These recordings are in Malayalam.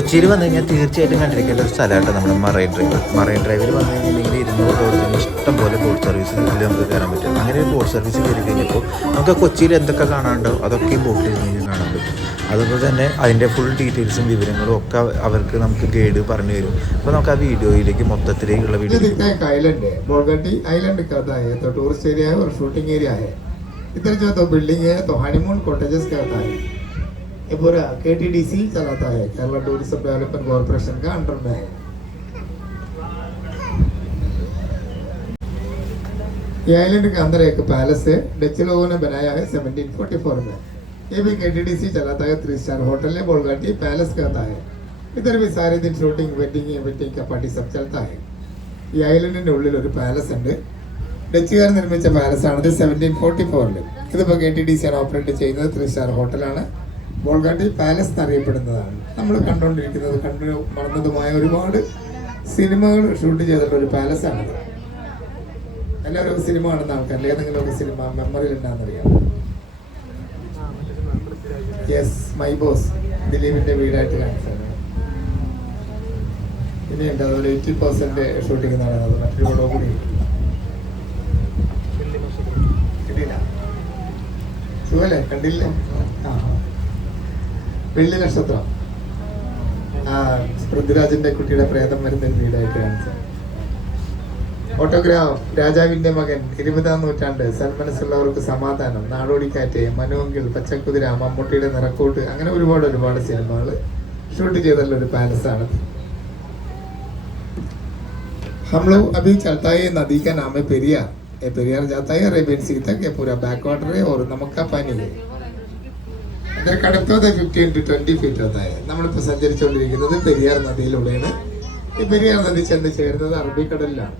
കൊച്ചിയിൽ വന്നു കഴിഞ്ഞാൽ തീർച്ചയായിട്ടും കണ്ടിരിക്കേണ്ട ഒരു സ്ഥലമായിട്ട് നമ്മുടെ മറൈൻ ഡ്രൈവിൽ വന്നു കഴിഞ്ഞിട്ടുണ്ടെങ്കിൽ 200 ഡോളറിന് ഇഷ്ടം പോലെ ബോട്ട് സർവീസ് ഇതിൽ നമുക്ക് കയറാൻ പറ്റും. അങ്ങനെ ഒരു ബോട്ട് സർവീസ് കയറി കഴിഞ്ഞപ്പോൾ നമുക്ക് കൊച്ചിയിൽ എന്തൊക്കെ കാണാനുണ്ടോ അതൊക്കെ ഈ ബോട്ടിൽ നിന്ന് കാണാൻ പറ്റും. അതുപോലെ തന്നെ അതിൻ്റെ ഫുൾ ഡീറ്റെയിൽസും വിവരങ്ങളും ഒക്കെ അവർക്ക് നമുക്ക് ഗൈഡ് പറഞ്ഞു തരും. അപ്പോൾ നമുക്ക് ആ വീഡിയോയിലേക്ക് മൊത്തത്തിലേക്കുള്ള വീഡിയോ टूरिस्ट एरिया है और शूटिंग एरिया है. इधर जो तो बिल्डिंग है तो हनीमून कॉटेजेस कहता है. ये पूरा KTDC चलाता है, केरला टूरिज्म डेवलपमेंट कॉर्पोरेशन का अंडर में है. ये आइलैंड के अंदर एक पैलेस है, डच लोगों ने बनाया है 1744 में. ये भी KTDC चलाता है, 3 स्टार होटल है, बोलगाटी पैलेस कहता है. इधर भी सारे दिन शूटिंग वेडिंग का पार्टी सब चलता है. ഈ ഐലൻഡിൻ്റെ ഉള്ളിൽ ഒരു പാലസ് ഉണ്ട്. ഡച്ചുകാർ നിർമ്മിച്ച പാലസാണിത് 1744. ഇതിപ്പോൾ KTDC ആണ് ഓപ്പറേറ്റ് ചെയ്യുന്നത്. 3 സ്റ്റാർ ഹോട്ടലാണ്. ബോൾഗാട്ടി പാലസ് എന്നറിയപ്പെടുന്നതാണ്. നമ്മൾ കണ്ടുകൊണ്ടിരിക്കുന്നത് കണ്ടു മറന്നതുമായ ഒരുപാട് സിനിമകൾ ഷൂട്ട് ചെയ്തിട്ടുള്ള ഒരു പാലസാണിത്. എല്ലാവരും സിനിമ കാണുന്ന ആൾക്കാരിൽ ഏതെങ്കിലുമൊക്കെ സിനിമ മെമ്മറിയിൽ ഉണ്ടാകുന്നറിയാം. യെസ്, മൈ ബോസ് ദിലീപിൻ്റെ വീടായിട്ട് കാണിച്ചത്. ഇനിയുണ്ട് അതുപോലെ 80% ഷൂട്ടിംഗ് നടന്നത്. മറ്റൊരു പടവും കൂടി കിട്ടിയില്ല. സുഖല്ലേ? കണ്ടില്ല? വെള്ളി നക്ഷത്രം. പൃഥ്വിരാജിന്റെ കുട്ടിയുടെ പ്രേതം വരുന്ന വീടായിട്ട് കാണിച്ചത്. ഓട്ടോഗ്രാഫ്, രാജാവിന്റെ മകൻ, 20-ാം നൂറ്റാണ്ട്, സന്മനസ്സുള്ളവർക്ക് സമാധാനം, നാടോടിക്കാറ്റ്, മനുവെങ്കിൽ, പച്ചക്കുതിര, മമ്മൂട്ടിയുടെ നിറക്കൂട്ട്, അങ്ങനെ ഒരുപാട് സിനിമകൾ ഷൂട്ട് ചെയ്തിട്ടുള്ള ഒരു പാലസാണ്. हम लोग अभी चलता है, नदी का नाम है पेरियार. ये पेरियार जाता है अरेबियन सी तक. ये पूरा बैक वाटर है और नमक का पानी है. इधर കടപ്പ് 15 to 20 ഫീറ്റ് होता है. നമ്മളിപ്പോൾ സഞ്ചരിച്ചുകൊണ്ടിരിക്കുന്നത് പെരിയാർ നദിയിലൂടെയാണ്. ഈ പെരിയാർ നദി ചെന്ന് ചേരുന്നത് അറബിക്കടലിലാണ്.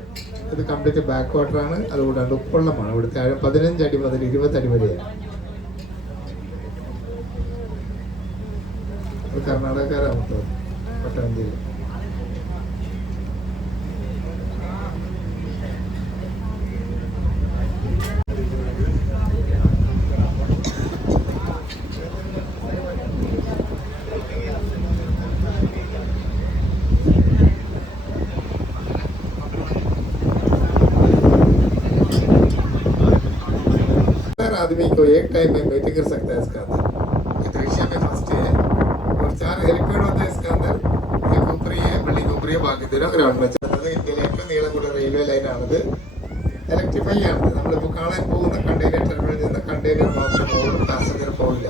ഇത് കംപ്ലീറ്റ് ബാക്ക് വാട്ടറാണ്. അതുകൂടാണ്ട് ഉപ്പുള്ളമാണ്. ഇവിടുത്തെ ആഴം 15 അടി മുതൽ 20 അടി വരെയാണ്. കർണാടകക്കാരാണ് പട്ടാഞ്ചേരി. आदमी को एक टाइम में मीटिंग कर सकता है इसके अंदर. ये तो एशिया में फर्स्ट है. और 4 हेलीपैड होते हैं इसके अंदर. एक ऊपरी है, बिल्डिंग ऊपरी है, बाकी दोनों ग्राउंड में चलता है. ഇന്ത്യയിലെ ഏറ്റവും നീളം കൂടിയ റെയിൽവേ ലൈനാണിത്. ഇലക്ട്രിഫൈ ആണിത്. നമ്മളിപ്പോൾ കാണാൻ പോകുന്ന കണ്ടെയ്നർ ടെർമിനലിൽ നിന്ന് കണ്ടെയ്നർ മാത്രം പോകും, പാസഞ്ചർ പോകില്ല.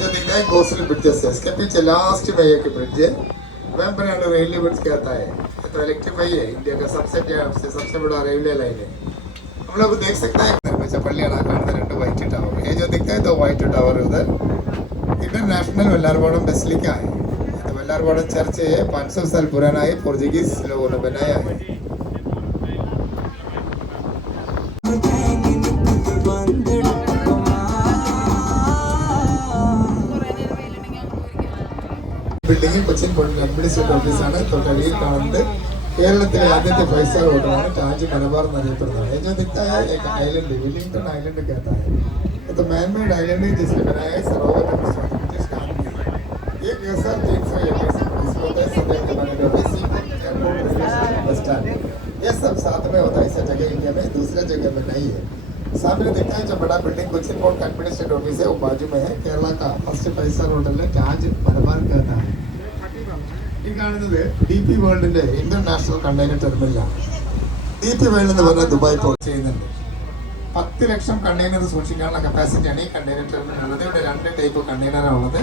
जो दिखता है कोस्टल ब्रिजेस है. इसके पीछे लास्ट में एक ब्रिज है, वेम्पनाड रेलवे ब्रिज कहता है. तो इलेक्ट्रीफाई है. इंडिया का सबसे बड़ा रेलवे लाइन है. हम लोग देख सकते हैं पल्लियाड़ा കാണുന്ന 2 വൈറ്റ് ടവർ. ये जो दिखता है तो वाइट टावर उधर इंटरनेशनल वेल्लारवाड़म बेसिलिका है. तो वेल्लारवाड़म चर्च है, 500 साल पुराना है. पोर्चुगीज लोगों ने बनाया है. ബിൽഡിംഗ് കൊച്ചിൻ അഡ്മിനിസ്ട്രേറ്റീവ് ഓഫീസാണ്. തൊട്ടടിയിൽ കാണുന്നത് കേരളത്തിലെ ആദ്യത്തെ 5 സ്റ്റാർ ഹോട്ടലാണ് താജ് മലബാർ എന്നറിയപ്പെടുന്നത്. ये जो दिखता है एक आइलैंड है, विलिंगटन आइलैंड कहता है. ये तो मैन मेड आइलैंड है जिसने बनाया है सरोवर ब्रिटिश कानून. ये कैसा 300 एकड़ से इसमें होता है. सदैव के बने हुए सी एयरपोर्ट बस स्टैंड. ये सब साथ में होता है. ऐसा जगह इंडिया में दूसरे जगह में नहीं है. सामने दिखता है जो बड़ा बिल्डिंग कोचिन पोर्ट का एडमिनिस्ट्रेटिव ऑफिस है, वो बाजू में है. केरला का फर्स्ट 5 स्टार होटल है, ताज मलबार कहता है. ഈ കാണുന്നത് DP വേൾഡിന്റെ ഇന്റർനാഷണൽ കണ്ടെയ്നർ ടെർമിനലാണ്. DP വേൾഡ് എന്ന് പറഞ്ഞാൽ ദുബായ് പോർട്ട് ചെയ്യുന്നുണ്ട്. 10 ലക്ഷം കണ്ടെയ്നർ സൂക്ഷിക്കാനുള്ള കപ്പാസിറ്റിയാണ് ഈ കണ്ടെയ്നർ ടെർമിനൽ ഉള്ളത്. ഇവിടെ 2 ടൈപ്പ് കണ്ടെയ്നറാണ് ഉള്ളത്.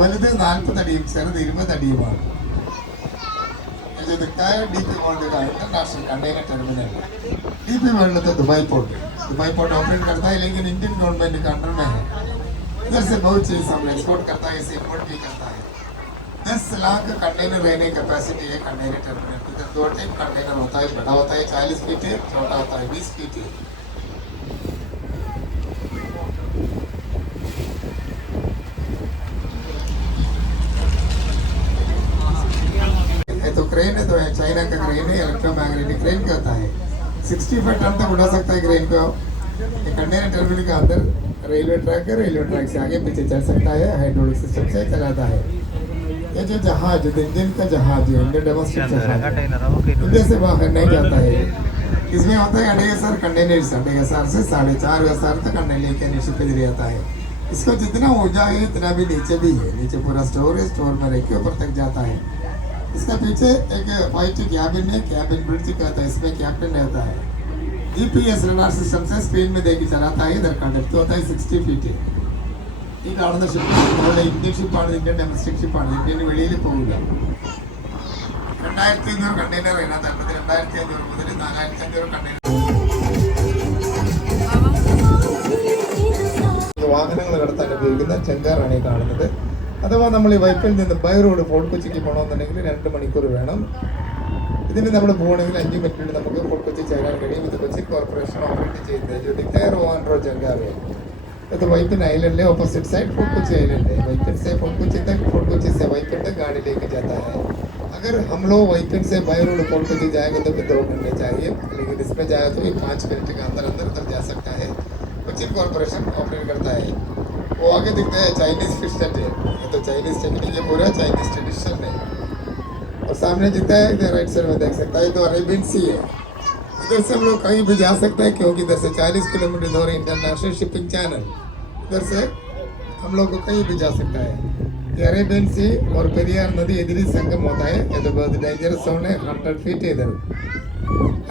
വലുത് 40 അടിയും ചെറുത് 20 അടിയുമാണ്. DP वर्ल्ड का international container terminal. DP world तो दुबई पोर्ट ऑपरेट करता है, लेकिन इंडियन गवर्नमेंट के अंडर में है. इधर से बहुत चीज हम एक्सपोर्ट करता है, इसे इंपोर्ट भी करता है. 10 लाख कंटेनर रहने कैपेसिटी है कंटेनर टर्मिनल. इधर 2 टाइप कंटेनर होता है, बड़ा होता है 40 फीट, छोटा होता है 20 फीट. तो क्रेन है, तो चाइना का क्रेन है, इलेक्ट्रोमैग्नेटिक क्रेन कहता है. 65 टन तक उठा सकता है क्रेन को. कंटेनर टर्मिनल के अंदर रेलवे ट्रैक है, रेलवे ट्रैक से आगे पीछे चल सकता है, हाइड्रोलिक सिस्टम से चलाता है. ये जो जहाज इंडियन का जहाज है, इंडियन डोमेस्टिक जहाज है, कंटेनर इंडिया से बाहर नहीं जाता है। इसमें होता है 2,500 कंटेनर्स, 2,500 से 4,500 तक कंटेनर लेके शिप पे जाता है। इसको जितना ऊर्जा है इतना भी नीचे भी है, नीचे पूरा स्टोर है, स्टोर में रख के ऊपर तक जाता है। इसका पीछे एक वाइट कैबिन है, कैबिन ब्रिज कहता है, इसमें कैप्टन रहता है। GPS रडार सिस्टम से स्क्रीन में देख के चलाता है। इधर का डेप्थ होता है 60 फीट। ഈ കാണുന്ന ഷിപ്പ് നമ്മുടെ ഇന്ത്യൻ ഷിപ്പാണ്, ഇന്ത്യൻ ഡൊമസ്റ്റിക് ഷിപ്പാണ്, ഇന്ത്യന് വെളിയിൽ പോകില്ല. 2,500 കണ്ടെയ്നർ അതിനകത്ത് 2,500 മുതൽ 4,500 കണ്ടെയ്നർ വാഹനങ്ങൾ കടത്താൻ ഉപയോഗിക്കുന്ന ചെങ്കാറാണ് ഈ കാണുന്നത്. അഥവാ നമ്മൾ ഈ വൈപ്പിൽ നിന്ന് ബൈ റോഡ് ഫോർട്ട് കൊച്ചിക്ക് പോകണമെന്നുണ്ടെങ്കിൽ 2 മണിക്കൂർ വേണം. ഇതിന് നമ്മൾ പോകണമെങ്കിൽ 5 മിനിറ്റിൽ നമുക്ക് ഫോർട്ട് കൊച്ചി ചേരാൻ കഴിയും. ഇത് കൊച്ചി കോർപ്പറേഷൻ ഓപ്പറേറ്റ് ചെയ്യുന്നത് ചെങ്കാറ്. तो वाइपिन आइलैंड है, opposite side fort Kochi island है। वाइपिन से फोर्ट कोची तक, फोर्ट कोची से वाइपिन तक गाड़ी लेके जाता है। अगर हम लोग वाइपिन से बाय रोड फोर्ट कोची जाएंगे तो फिर 2 घंटे चाहिए, लेकिन इसमें जाए तो 5 मिनट के अंदर अंदर उतर जा सकता है। कोचिन कॉर्पोरेशन ऑपरेट करता है। वो आगे दिखता है चाइनीज फिश टेंट है, ये तो चाइनीज टेक्निक है, पूरा चाइनीज ट्रेडिशन है। और सामने दिखता है इधर राइट साइड में देख सकता है, तो अरेबियन सी है। इधर से हम लोग कहीं भी जा सकते हैं, क्योंकि इधर से 40 किलोमीटर दूर इंटरनेशनल शिपिंग चैनल, इधर से हम लोग को कहीं भी जा सकता है। ये अरेबियन सी और पेरियार नदी എതിരി സംഗമം होता है। ये तो बहुत डेंजरस जोन है, 100 ഫീറ്റ് इधर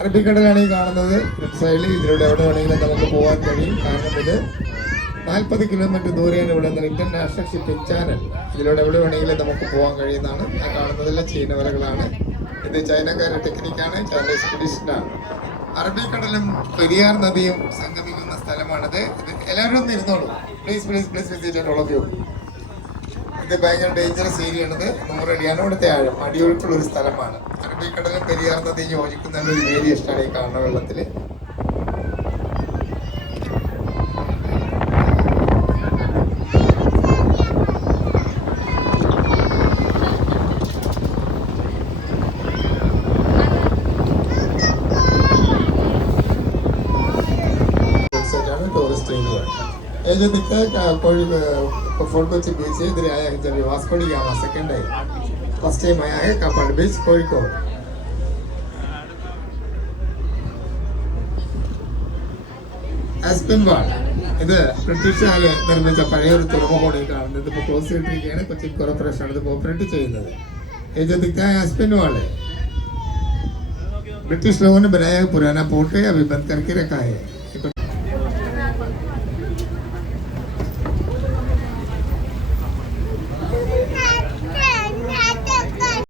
അറബിക്കടലാണ് ഈ കാണുന്നത്. സൈഡിൽ ഇതിലൂടെ എവിടെ വേണമെങ്കിലും നമുക്ക് പോകാൻ കഴിയും. കാരണം ഇത് 40 കിലോമീറ്റർ ദൂരെയാണ് ഇവിടെ നിന്ന് ഇന്റർനാഷണൽ ഷിപ്പിംഗ് ചാനൽ. ഇതിലൂടെ എവിടെ വേണമെങ്കിലും നമുക്ക് പോകാൻ കഴിയുന്നതാണ്. ആ കാണുന്നതെല്ലാം ചീന വലകളാണ്. ഇത് ചൈനക്കാരുടെ ടെക്നിക്കാണ്, ചൈനീസ് ട്രഡീഷനാണ്. അറബിക്കടലും പെരിയാർ നദിയും സംഗമിക്കുന്ന സ്ഥലമാണിത്. ഇത് എല്ലാവരും ഒന്ന് ഇരുന്നോളൂ, please please please visit all of you. ഇത് ഭയങ്കര ഡേഞ്ചറസ് ഏരിയ ആണിത്. 100 അടിയാണ് ഇവിടുത്തെ ആഴം. അടിയൊഴുക്കുള്ള ഒരു സ്ഥലമാണ്. അറബിക്കടലും പെരിയാർ നദിയും യോജിക്കുന്ന ഒരു വേരിയേഷനാണ് ഈ കാണുന്ന വെള്ളത്തിൽ. ये जो दिखता है फोर्ट कोची बीच है, इधर आया है जब वास्को डी गामा सेकंड है, फर्स्ट टाइम आया है कापाड बीच कोഴിക്കോട്. ആസ്പെൻവാൾ ഇത് ബ്രിട്ടീഷുകാർ നിർമ്മിച്ച പഴയ ഒരു തുറമുഖമാണ് ഈ കാണുന്നത്. ഇതിപ്പോൾ ക്ലോസ് ചെയ്തിരിക്കുകയാണ്. കൊച്ചിൻ കോർപ്പറേഷൻ ഇത് ഓപ്പറേറ്റ് ചെയ്യുന്നത്. ये जो दिखता है आस्पेनवाल है, ब्रिटिश लोगों ने बनाया पुराना पोर्ट है, अभी बंद करके रखा है.